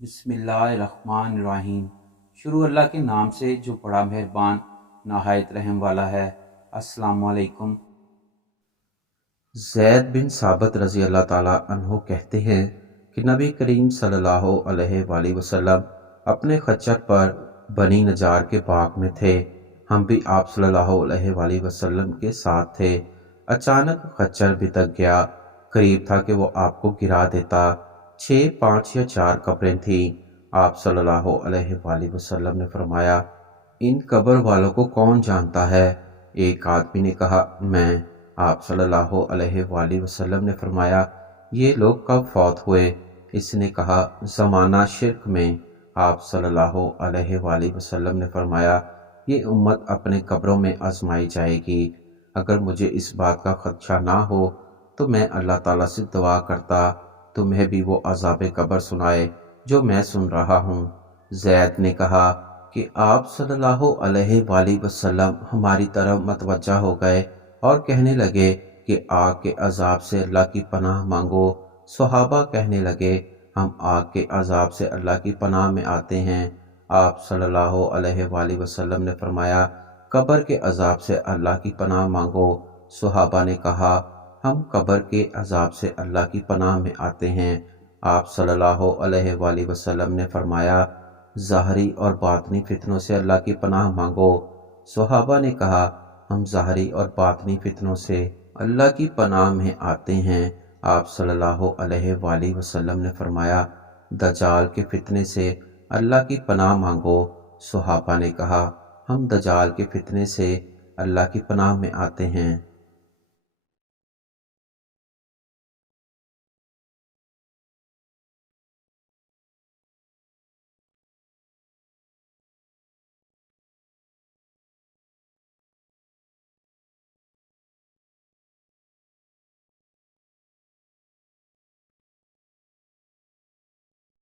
بسم اللہ الرحمن الرحیم۔ شروع اللہ کے نام سے جو بڑا مہربان نہایت رحم والا ہے۔ السلام علیکم۔ زید بن ثابت رضی اللہ تعالیٰ عنہ کہتے ہیں کہ نبی کریم صلی اللہ علیہ وآلہ وسلم اپنے خچر پر بنی نجار کے باغ میں تھے۔ ہم بھی آپ صلی اللہ علیہ وآلہ وسلم کے ساتھ تھے۔ اچانک خچر بھٹک گیا، قریب تھا کہ وہ آپ کو گرا دیتا۔ 6، 5 یا 4 قبریں تھیں۔ آپ صلی اللہ علیہ وآلہ وسلم نے فرمایا، ان قبر والوں کو کون جانتا ہے؟ ایک آدمی نے کہا، میں۔ آپ صلی اللہ علیہ وآلہ وسلم نے فرمایا، یہ لوگ کب فوت ہوئے؟ اس نے کہا، زمانہ شرک میں۔ آپ صلی اللہ علیہ وآلہ وسلم نے فرمایا، یہ امت اپنے قبروں میں آزمائی جائے گی۔ اگر مجھے اس بات کا خدشہ نہ ہو تو میں اللہ تعالیٰ سے دعا کرتا تمہیں بھی وہ عذاب قبر سنائے جو میں سن رہا ہوں۔ زید نے کہا کہ آپ صلی اللہ علیہ وآلہ وسلم ہماری طرف متوجہ ہو گئے اور کہنے لگے کہ آگ کے عذاب سے اللہ کی پناہ مانگو۔ صحابہ کہنے لگے، ہم آگ کے عذاب سے اللہ کی پناہ میں آتے ہیں۔ آپ صلی اللہ علیہ وآلہ وسلم نے فرمایا، قبر کے عذاب سے اللہ کی پناہ مانگو۔ صحابہ نے کہا، ہم قبر کے عذاب سے اللہ کی پناہ میں آتے ہیں۔ آپ صلی اللہ علیہ وآلہ وسلم نے فرمایا، ظاہری اور باطنی فتنوں سے اللہ کی پناہ مانگو۔ صحابہ نے کہا، ہم ظاہری اور باطنی فتنوں سے اللہ کی پناہ میں آتے ہیں۔ آپ صلی اللہ علیہ وآلہ وسلم نے فرمایا، دجال کے فتنے سے اللہ کی پناہ مانگو۔ صحابہ نے کہا، ہم دجال کے فتنے سے اللہ کی پناہ میں آتے ہیں۔